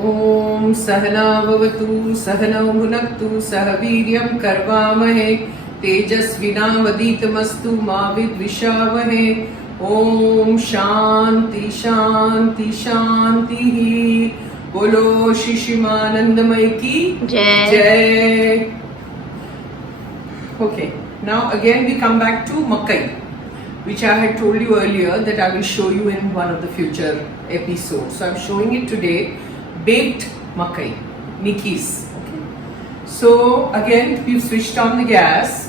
Om Sahana Bhavatu Sahana Bhunaktu Sahaviryam Karvamahe Tejasvinavaditamastu Ma Vidvishavahe. Om Shanti Shanti Shanti. Bolo Shishimanandamai ki Jai. Okay, now again we come back to Makai, which I had told you earlier that I will show you in one of the future episodes. So I'm showing it today, baked Makai, Nikis. Okay. So again, we've switched on the gas.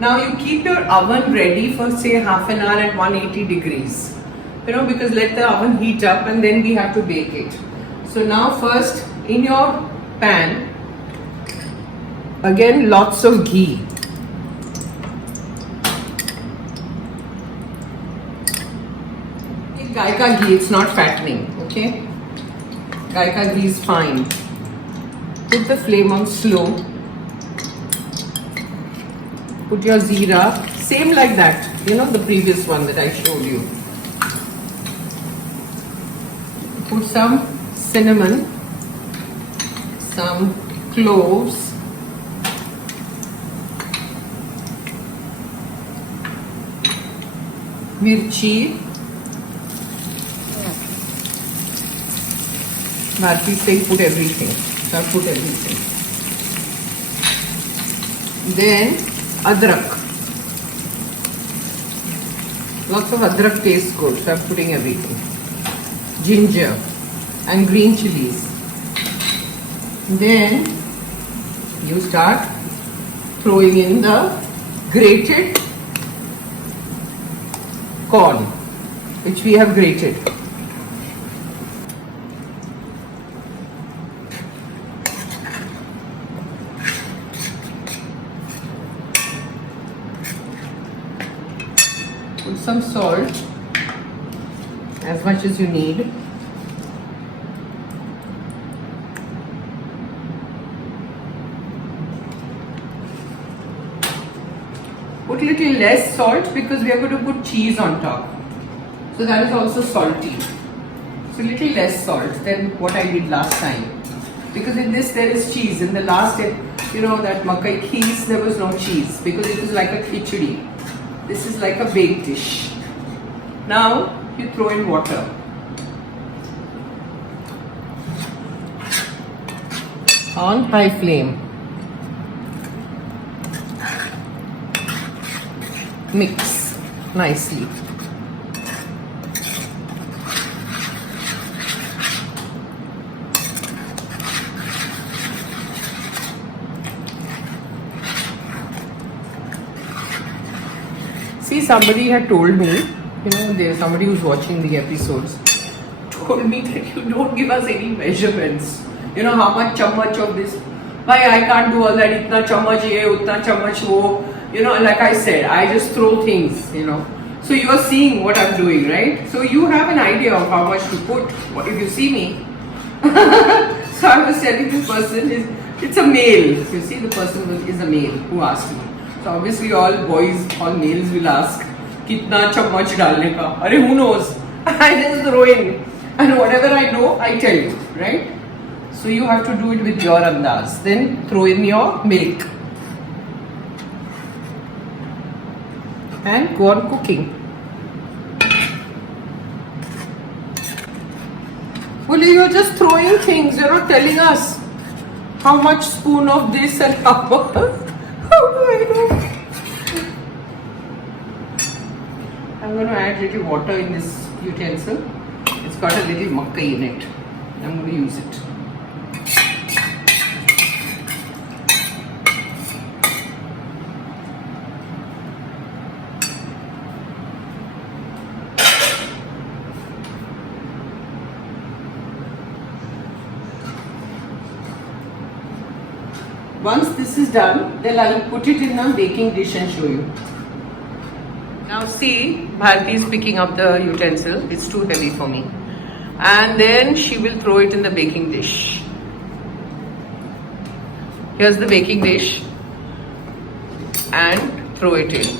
Now you keep your oven ready for say half an hour at 180 degrees. Because let the oven heat up and then we have to bake it. So now first in your pan, again lots of ghee. Gaika ghee, it's not fattening, okay? Gaika ghee is fine. Put the flame on slow. Put your jeera, same like that, the previous one that I showed you. Put some cinnamon, some cloves, mirchi. Bharti saying put everything. So I put everything. Then adrak. Lots of adrak tastes good. So I'm putting everything. Ginger and green chillies. Then you start throwing in the grated corn, which we have grated. Put some salt, as much as you need. Put little less salt because we are going to put cheese on top. So that is also salty. So little less salt than what I did last time. Because in this there is cheese. In the last, that Makai Khees, there was no cheese because it was like a khichdi. This is like a baked dish. Now you throw in water. On high flame. Mix nicely. See, somebody had told me, there's somebody who's watching the episodes, told me that you don't give us any measurements. How much chammach of this. Why I can't do all that, itna chammach ye, utna chammach wo. Like I said, I just throw things, So you are seeing what I'm doing, right? So you have an idea of how much to put if you see me. So I was telling this person, it's a male. You see, the person is a male who asked me. So obviously all boys, all males will ask, kitna chammach dalne ka? Are who knows? I just throw in. And whatever I know, I tell you, right? So you have to do it with your andaz. Then throw in your milk. And go on cooking. Well, you're just throwing things. You're not telling us how much spoon of this and how much. How do I know? I'm going to add a little water in this utensil. It's got a little makai in it. I'm going to use it. Once this is done, then I will put it in a baking dish and show you. Now see, Bharti is picking up the utensil. It's too heavy for me. And then she will throw it in the baking dish. Here's the baking dish. And throw it in.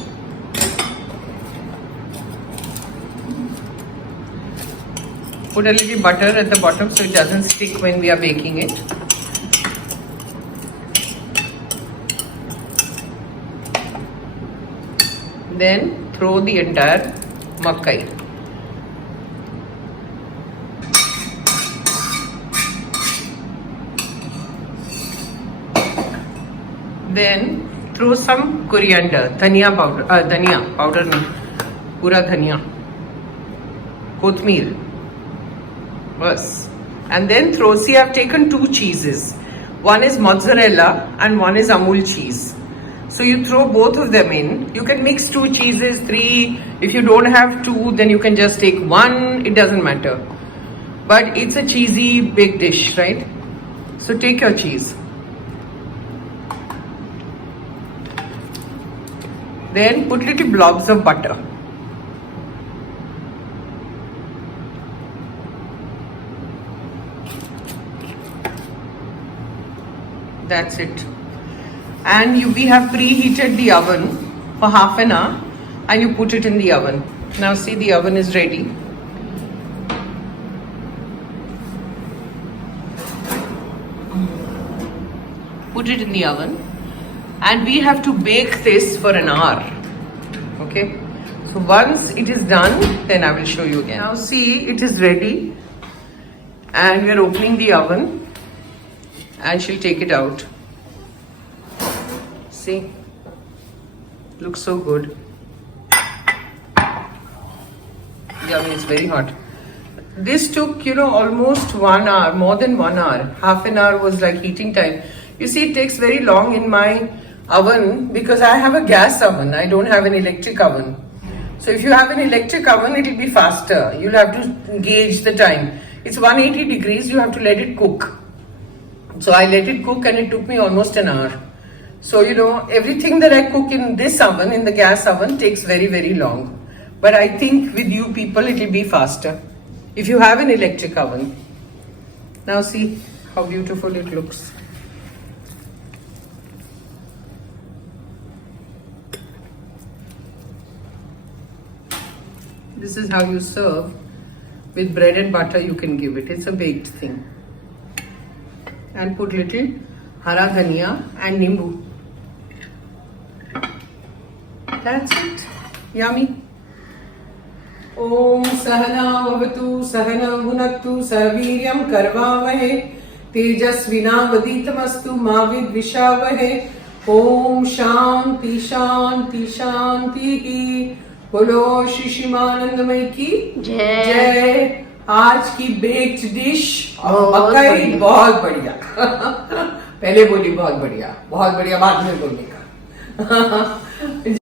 Put a little butter at the bottom so it doesn't stick when we are baking it. Then throw the entire makai. Then throw some coriander, dhania powder nahi, pura dhania, kothmeer. Bas. And then throw, see I've taken 2 cheeses. One is mozzarella and one is Amul cheese. So you throw both of them in. You can mix 2 cheeses, 3. If you don't have 2, then you can just take 1. It doesn't matter. But it's a cheesy big dish, right? So take your cheese. Then put little blobs of butter. That's it. And we have preheated the oven for half an hour and you put it in the oven. Now see, the oven is ready. Put it in the oven. And we have to bake this for an hour. Okay. So once it is done, then I will show you again. Now see, it is ready. And we are opening the oven. And she'll take it out. See? Looks so good. Yummy, it's very hot. This took, almost 1 hour, more than 1 hour. Half an hour was like heating time. You see, it takes very long in my oven because I have a gas oven. I don't have an electric oven. So if you have an electric oven, it will be faster. You'll have to gauge the time. It's 180 degrees. You have to let it cook. So I let it cook and it took me almost an hour. So, everything that I cook in this oven, in the gas oven, takes very, very long. But I think with you people, it will be faster. If you have an electric oven. Now see how beautiful it looks. This is how you serve. With bread and butter you can give it. It's a baked thing. And put little hara dhania and nimbu. That's it. Yummy. Om sahana bhavatu sahana bhunaktu sahaviryam karvavahe tejasvinavaditamastu mavid vishavahe. Om shanti shanti shanti. बोलो श्री शिमानंदमय की जय। आज की baked dish मकई बहुत बढ़िया। पहले बोली बहुत बढ़िया बाद में बोलने का।